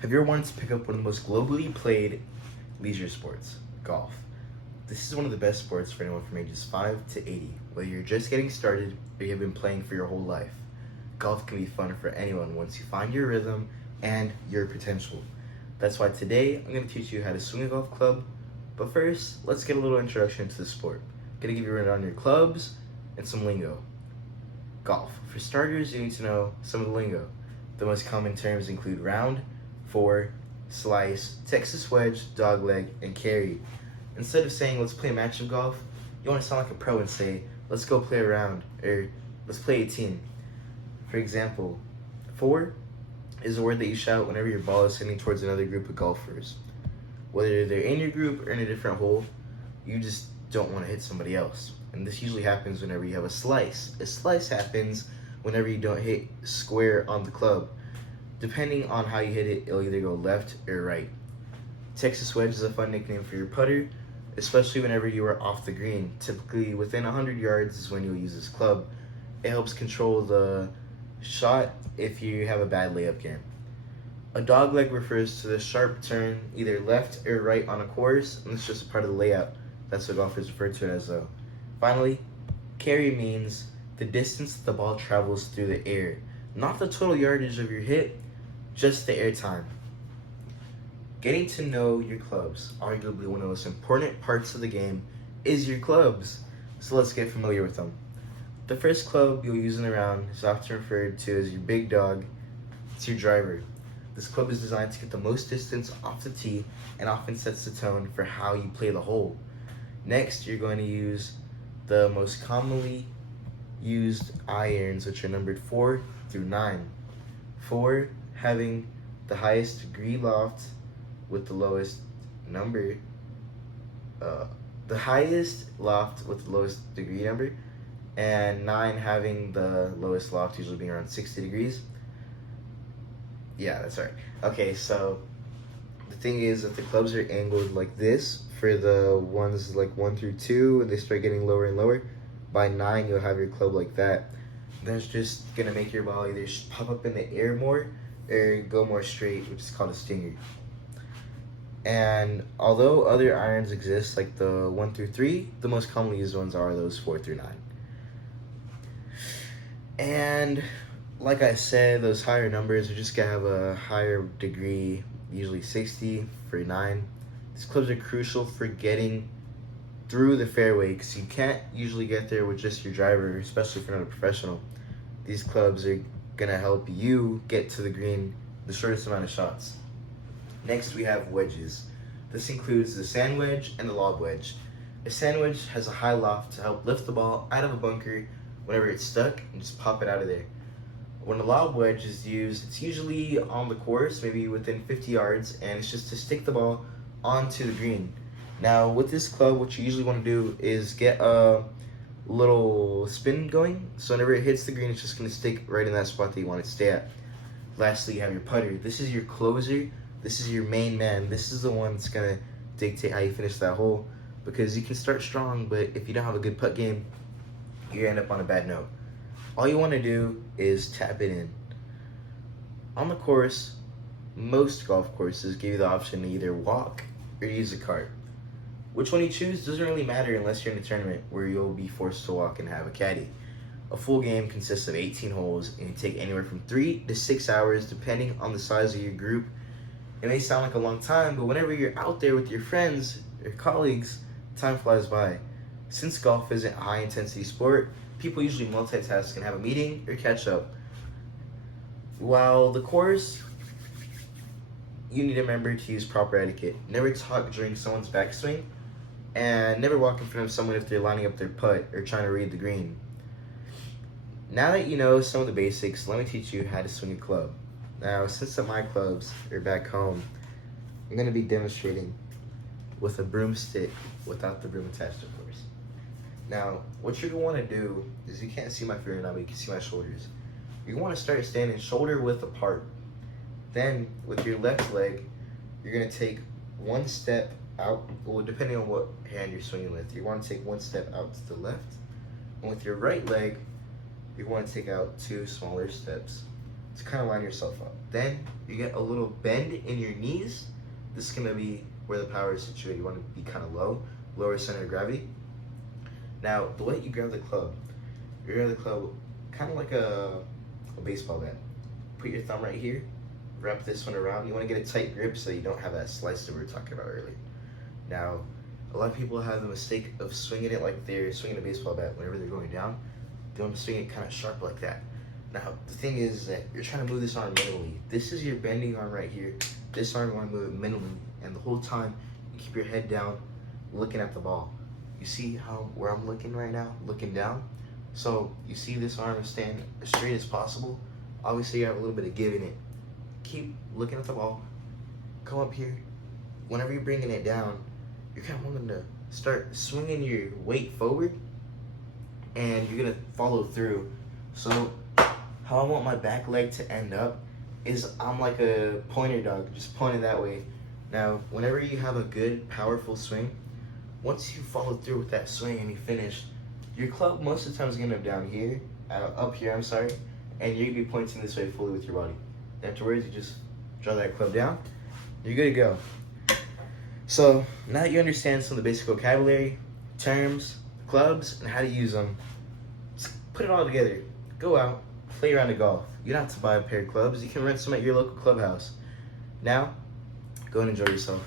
Have you ever wanted to pick up one of the most globally played leisure sports? Golf. This is one of the best sports for anyone from ages 5 to 80, whether you're just getting started or you've been playing for your whole life. Golf can be fun for anyone once you find your rhythm and your potential. That's why today I'm going to teach you how to swing a golf club. But first, let's get a little introduction to the sport. I'm going to give you a rundown on your clubs and some lingo. Golf. For starters, you need to know some of the lingo. The most common terms include round, four, slice, Texas wedge, dogleg, and carry. Instead of saying let's play a match of golf, you want to sound like a pro and say let's go play a round or let's play 18. For example, four is a word that you shout whenever your ball is heading towards another group of golfers. Whether they're in your group or in a different hole, you just don't want to hit somebody else. And this usually happens whenever you have a slice. A slice happens whenever you don't hit square on the club. Depending on how you hit it, it'll either go left or right. Texas wedge is a fun nickname for your putter, especially whenever you are off the green. Typically within 100 yards is when you'll use this club. It helps control the shot if you have a bad layup game. A dogleg refers to the sharp turn either left or right on a course, and it's just a part of the layout. That's what golfers refer to it as though. Finally, carry means the distance the ball travels through the air. Not the total yardage of your hit, just the air time. Getting to know your clubs, arguably one of the most important parts of the game, is your clubs. So let's get familiar with them. The first club you'll use in the round is often referred to as your big dog. It's your driver. This club is designed to get the most distance off the tee and often sets the tone for how you play the hole. Next, you're going to use the most commonly used irons, which are numbered 4 through 9. 4 having the highest degree loft with the lowest number, the highest loft with the lowest degree number, and 9 having the lowest loft, usually being around 60 degrees. Yeah, that's right. Okay, so the thing is that the clubs are angled like this for the ones like 1 through 2, and they start getting lower and lower. By 9, you'll have your club like that. That's just gonna make your ball either pop up in the air more or go more straight, which is called a stinger. And although other irons exist, like the 1 through 3, the most commonly used ones are those 4 through 9. And like I said, those higher numbers are just gonna have a higher degree, usually 60 for 9. These clubs are crucial for getting through the fairway because you can't usually get there with just your driver, especially if you're not a professional. These clubs are gonna help you get to the green the shortest amount of shots. Next, we have wedges. This includes the sand wedge and the lob wedge. A sand wedge has a high loft to help lift the ball out of a bunker whenever it's stuck and just pop it out of there. When a lob wedge is used, it's usually on the course, maybe within 50 yards, and it's just to stick the ball onto the green. Now, with this club, what you usually want to do is get a little spin going, so whenever it hits the green, it's just going to stick right in that spot that you want it to stay at. Lastly, you have your putter. This is your closer. This is your main man. This is the one that's going to dictate how you finish that hole, because you can start strong, but if you don't have a good putt game, you end up on a bad note. All you want to do is tap it in. On the course, most golf courses give you the option to either walk or use a cart. Which one you choose doesn't really matter unless you're in a tournament where you'll be forced to walk and have a caddy. A full game consists of 18 holes and can take anywhere from 3 to 6 hours depending on the size of your group. It may sound like a long time, but whenever you're out there with your friends or colleagues, time flies by. Since golf isn't a high-intensity sport, people usually multitask and have a meeting or catch up. While the course, you need to remember to use proper etiquette. Never talk during someone's backswing, and never walk in front of someone if they're lining up their putt or trying to read the green. Now that you know some of the basics, let me teach you how to swing a club. Now, since my clubs are back home, I'm going to be demonstrating with a broomstick without the broom attached, of course. Now, what you're going to want to do is, you can't see my finger now, but you can see my shoulders. You're going to want to start standing shoulder width apart. Then, with your left leg, you're going to take one step out, well, depending on what hand you're swinging with. You want to take one step out to the left. And with your right leg, you want to take out 2 smaller steps to kind of line yourself up. Then you get a little bend in your knees. This is gonna be where the power is situated. You want to be kind of low, lower center of gravity. Now, the way you grab the club, you grab the club kind of like a baseball bat. Put your thumb right here, wrap this one around. You want to get a tight grip so you don't have that slice that we were talking about earlier. Now, a lot of people have the mistake of swinging it like they're swinging a baseball bat whenever they're going down. They want to swing it kind of sharp like that. Now, the thing is that you're trying to move this arm minimally. This is your bending arm right here. This arm, you want to move it minimally. And the whole time, you keep your head down, looking at the ball. You see where I'm looking right now? Looking down. So, you see this arm stand as straight as possible. Obviously, you have a little bit of give in it. Keep looking at the ball. Come up here. Whenever you're bringing it down, you're kind of wanting to start swinging your weight forward. And you're going to follow through. So, how I want my back leg to end up is I'm like a pointer dog, just pointed that way. Now, whenever you have a good, powerful swing, once you follow through with that swing and you finish, your club most of the time is going to be down here, up here, I'm sorry, and you're going to be pointing this way fully with your body. Afterwards, you just draw that club down, you're good to go. So, now that you understand some of the basic vocabulary, terms, clubs, and how to use them, just put it all together. Go out, play around the golf. You don't have to buy a pair of clubs. You can rent some at your local clubhouse. Now, go and enjoy yourself.